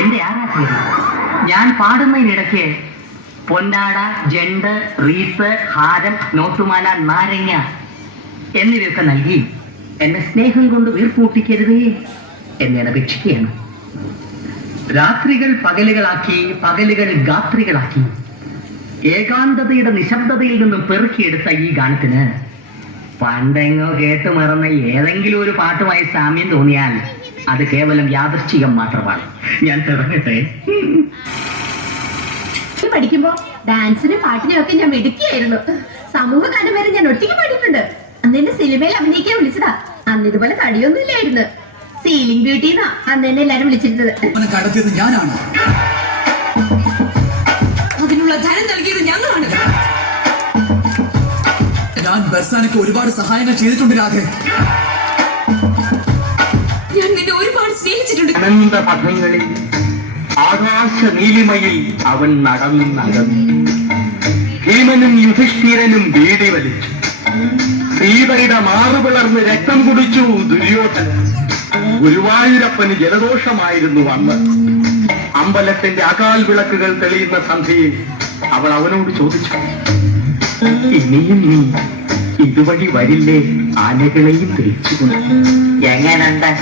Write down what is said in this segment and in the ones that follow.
എന്റെ ആരാധകർ. ഞാൻ പാടുന്നതിനിടയ്ക്ക് പൊന്നാട, ജണ്ട്, റീത്ത്, ഹാരം, നോട്ടുമാല, നാരങ്ങ എന്നിവയൊക്കെ നൽകി എന്നെ സ്നേഹം കൊണ്ട് വീർപ്പൂട്ടിക്കരുതേ എന്നെ അപേക്ഷിക്കുകയാണ്. രാത്രികൾ പകലുകളാക്കി, പകലുകൾ ഗാത്രികളാക്കി ഏകാന്തതയുടെ നിശബ്ദതയിൽ നിന്നും പെറുക്കിയെടുത്ത ഈ ഗാനത്തിന് പണ്ടെങ്ങോ കേട്ടു മറന്ന ഏതെങ്കിലും ഒരു പാട്ടുമായി സാമ്യം തോന്നിയാൽ അത് കേവലം യാദൃശ്ചികം മാത്രമാണ്. ഞാൻ തുടങ്ങട്ടെ. പഠിക്കുമ്പോ ഡാൻസിനും പാട്ടിനും ഒക്കെ ഞാൻ മിടുക്കിയായിരുന്നു. സമൂഹ ഗാനം വരെ ഞാൻ ഒറ്റയ്ക്ക് പാടിയിട്ടുണ്ട്. അന്ന് എന്നെ സിനിമയിൽ അഭിനയിക്കാൻ വിളിച്ചതാ. അന്ന് ഇതുപോലെ തടിയൊന്നും ഇല്ലായിരുന്നു. സീലിംഗ് ബ്യൂട്ടി എന്നാ അന്ന് എന്നെ എല്ലാരും വിളിച്ചിരുന്നത്. കടത്തിയത് ഞാനാണ്. അതിനുള്ള ധനം നൽകിയത് ഞങ്ങളാണ്. ഞാൻ ബർസാനക്ക് ഒരുപാട് സഹായങ്ങൾ ചെയ്തിട്ടുണ്ട് രാധേ. ഞാൻ നിന്നെ ഒരുപാട് സ്നേഹിച്ചിട്ടുണ്ട്. അനന്ത പഥങ്ങളിൽ ആകാശ നീലിമയിൽ അവൻ നടന്നകന്നു. ഭീമനും യുധിഷ്ഠിരനും ബീഡി വലിച്ചു. സീതയുടെ മാറുപിളർന്ന് രക്തം കുടിച്ചു ദുര്യോധനൻ. ഗുരുവായൂരപ്പന് ജലദോഷമായിരുന്നു അന്ന്. അമ്പലത്തിന്റെ അകാൽ വിളക്കുകൾ തെളിയുന്ന സന്ധ്യയിൽ അവൾ അവനോട് ചോദിച്ചു, ഇനിയും നീ ഇതുവഴി വരില്ലേ ആനകളെയും തിരിച്ചുകൊണ്ട്? എങ്ങനുണ്ട്?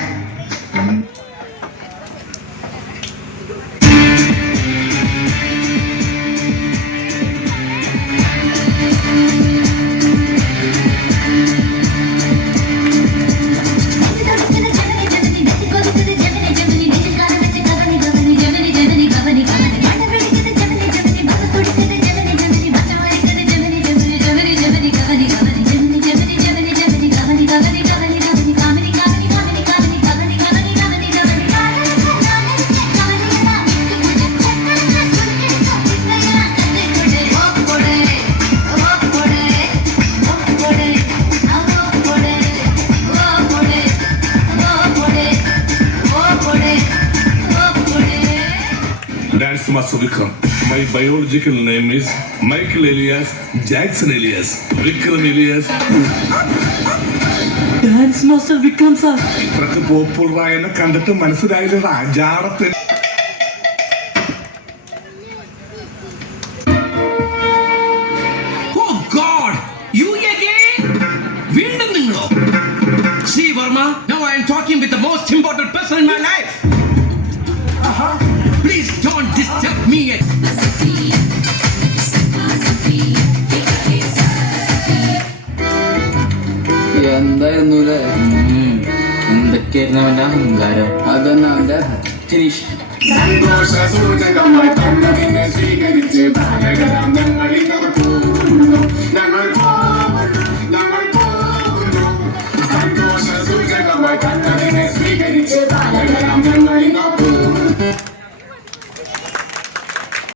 Dance Master Vikram. My biological name is Michael Elias Jackson Elias. Vikram Elias. Dance Master Vikram sir. ഇത്രക്ക് പോപ്പുലറായെന്ന് കണ്ടിട്ട് മനസ്സിലായില്ല രാജാടത്തെ. Oh God! You again? വീണ്ടും നിങ്ങളോ? See Verma, now I am talking with the most important person in my life. Please don't disturb me. എന്തായിരുന്നു എന്തൊക്കെയായിരുന്നു അവന്റെ അഹങ്കാരം. അതന്നെ അവന്റെ ഫിനിഷ്. സന്തോഷ സൂചകമായി തന്നതിനെ സ്വീകരിച്ച്